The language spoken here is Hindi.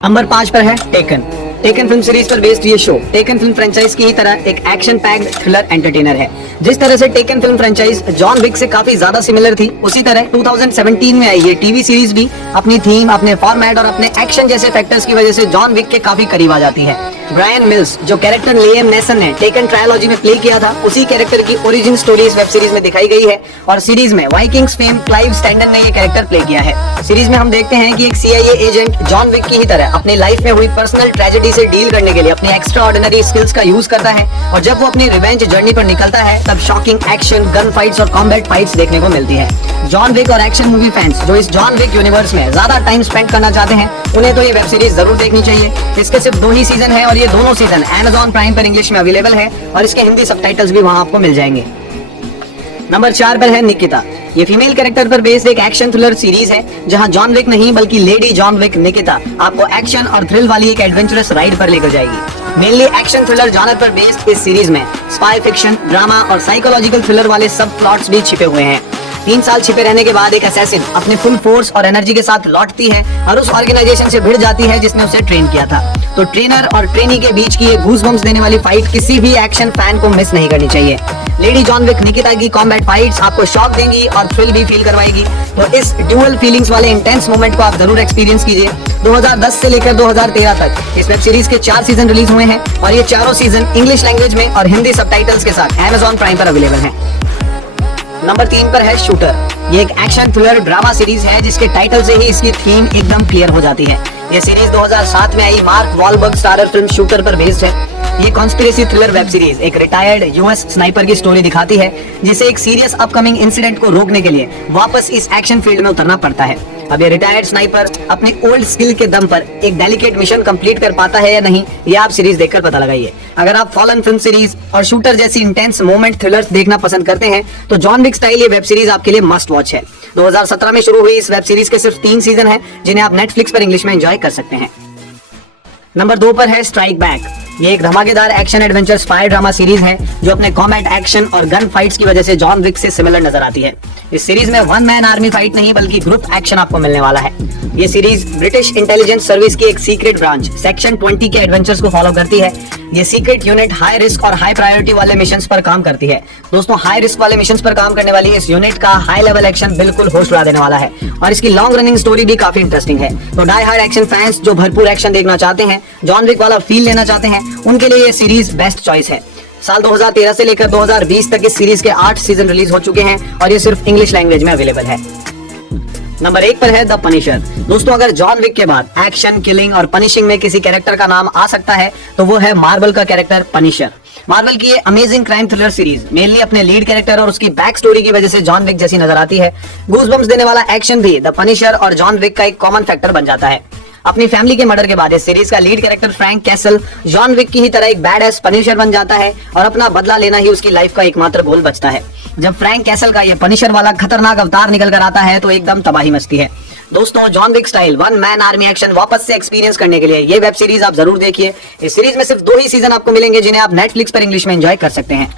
नंबर 5 पर है टेकन। टेकन फिल्म सीरीज पर बेस्ड ये शो टेकन फिल्म फ्रेंचाइज की ही तरह एक एक्शन पैक्ड थ्रिलर एंटरटेनर है। जिस तरह से Taken film franchise John Wick से काफी ज्यादा सिमिलर थी, उसी तरह 2017 में आई ये टीवी सीरीज भी अपनी थीम, अपने फॉर्मेट और अपने एक्शन जैसे फैक्टर्स की वजह से जॉन विक के काफी करीब आ जाती है। ब्रायन मिल्स, जो कैरेक्टर लिएम नेसन ने टेकन ट्रायलॉजी में प्ले किया था, उसी कैरेक्टर की ओरिजिन स्टोरी इस वेब सीरीज में दिखाई गई है और सीरीज में वाइकिंग्स फेम क्लाइव स्टैंडन ने ये कैरेक्टर प्ले किया है। सीरीज में हम देखते हैं कि एक CIA एजेंट जॉन विक की ही तरह अपनी लाइफ में हुई पर्सनल ट्रेजेडी से डील करने के लिए अपने एक्स्ट्रा ऑर्डिनरी स्किल्स का यूज करता है और जब वो अपनी रिवेंज जर्नी पर निकलता है तब शॉकिंग एक्शन, गन फाइट्स और कॉम्बैट फाइट्स देखने को मिलती है। जॉन विक और एक्शन मूवी फैंस जो इस जॉन विक यूनिवर्स में ज्यादा टाइम स्पेंड करना चाहते हैं, उन्हें तो ये वेब सीरीज जरूर देखनी चाहिए। इसके सिर्फ 2 ही सीजन है और ये दोनों सीजन Amazon प्राइम पर इंग्लिश में अवेलेबल है और इसके हिंदी सबटाइटल्स भी वहां आपको मिल जाएंगे। नंबर 4 पर है निकिता। ये फीमेल कैरेक्टर पर बेस्ड एक एक्शन थ्रिलर सीरीज है जहां जॉन विक नहीं बल्कि लेडी जॉन विक निकिता आपको एक्शन और थ्रिल वाली एक एडवेंचरस राइड पर लेकर जाएगी। मेनली एक्शन थ्रिलर जॉनर पर बेस्ड इस सीरीज में स्पाई फिक्शन, ड्रामा और साइकोलॉजिकल थ्रिलर वाले सब प्लॉट्स भी छिपे हुए हैं। 3 साल छिपे रहने के बाद एक असैसिन अपने फुल फोर्स और एनर्जी के साथ लौटती है और उस ऑर्गेनाइजेशन से भिड़ जाती है जिसने उसे ट्रेन किया था। तो ट्रेनर और ट्रेनी के बीच की ये गूज़बम्प्स देने वाली फाइट किसी भी एक्शन फैन को मिस नहीं करनी चाहिए। लेडी जॉन विक निकिता की कॉम्बैट फाइट्स आपको शॉक देंगी और थ्रिल भी फील करवाएगी। तो इस ड्यूअल फीलिंग्स वाले इंटेंस मोमेंट को आप जरूर एक्सपीरियंस कीजिए। 2010 से लेकर 2013 तक इस वेब सीरीज के 4 सीजन रिलीज हुए हैं और ये चारों सीजन इंग्लिश लैंग्वेज में और हिंदी सबटाइटल्स के साथ Amazon प्राइम पर अवेलेबल हैं। नंबर 3 पर है शूटर। ये एक एक्शन थ्रिलर ड्रामा सीरीज है जिसके टाइटल से ही इसकी थीम एकदम क्लियर हो जाती है। ये सीरीज 2007 में I mark Wahlberg starrer film shooter पर बेस्ड है। ये कॉन्स्पिरेसी थ्रिलर वेब सीरीज एक रिटायर्ड US स्नाइपर की स्टोरी दिखाती है जिसे एक सीरियस अपकमिंग इंसिडेंट को रोकने के लिए वापस इस एक्शन फील्ड में उतरना पड़ता है। अब ये रिटायर्ड स्नाइपर अपने ओल्ड स्किल के दम पर एक डेलिकेट मिशन कंप्लीट कर पाता है या नहीं, ये आप सीरीज देखकर पता लगाइए। अगर आप फॉलन फिल्म सीरीज और शूटर जैसी इंटेंस मोमेंट थ्रिलर्स देखना पसंद करते हैं तो जॉन विक स्टाइल ये वेब सीरीज आपके लिए मस्ट वॉच है। 2017 में शुरू हुई इस वेब सीरीज के सिर्फ 3 सीजन हैं जिन्हें आप नेटफ्लिक्स पर इंग्लिश में एंजॉय कर सकते हैं। नंबर 2 पर है स्ट्राइक बैक। ये एक धमाकेदार action adventure spy drama series है जो अपने कॉम्बैट एक्शन और गन फाइट्स की वजह से जॉन विक से सिमिलर नजर आती है। इस सीरीज में वन मैन आर्मी फाइट नहीं बल्कि ग्रुप एक्शन आपको मिलने वाला है। ये सीरीज ब्रिटिश इंटेलिजेंस सर्विस की एक सीक्रेट ब्रांच सेक्शन 20 के एडवेंचर्स को फॉलो करती है। ये सीक्रेट यूनिट हाई रिस्क और हाई प्रायोरिटी वाले मिशंस पर काम करती है। दोस्तों, हाई रिस्क वाले मिशंस पर काम करने वाली इस यूनिट का हाई लेवल एक्शन बिल्कुल होश उड़ा देने वाला है और इसकी लॉन्ग रनिंग स्टोरी भी काफी इंटरेस्टिंग है। तो डाई हार्ड एक्शन फैंस जो भरपूर एक्शन देखना चाहते हैं, जॉन विक वाला फील लेना चाहते हैं, उनके लिए ये सीरीज बेस्ट चॉइस है। साल 2013 से लेकर 2020 तक इस सीरीज के 8 सीजन रिलीज हो चुके हैं और ये सिर्फ इंग्लिश लैंग्वेज में अवेलेबल है। नंबर 1 पर है द पनिशर। दोस्तों, अगर जॉन विक के बाद एक्शन, किलिंग और पनिशिंग में किसी कैरेक्टर का नाम आ सकता है तो वो है मार्वल का कैरेक्टर पनिशर। मार्वल की ये amazing crime thriller series mainly अपने लीड कैरेक्टर और उसकी बैक स्टोरी की वजह से जॉन विक जैसी नजर आती है। गूज़बम्प्स देने वाला एक्शन भी द पनिशर और जॉन विक का एक कॉमन फैक्टर बन जाता है। अपनी फैमिली के मर्डर के बाद इस सीरीज का lead character Frank Castle John Wick की ही तरह एक बैड एस पनिशर बन जाता है और अपना बदला लेना ही उसकी लाइफ का एकमात्र गोल बचता है। जब फ्रैंक कैसल का ये पनिशर वाला खतरनाक अवतार निकल कर आता है तो एकदम तबाही मचती है। दोस्तों, John Wick style one man army action वापस से एक्सपीरियंस करने के लिए ये वेब सीरीज आप जरूर देखिए। इस सीरीज में सिर्फ 2 ही सीजन आपको मिलेंगे जिन्हें आप नेटफ्लिक्स पर इंग्लिश में एंजॉय कर सकते हैं।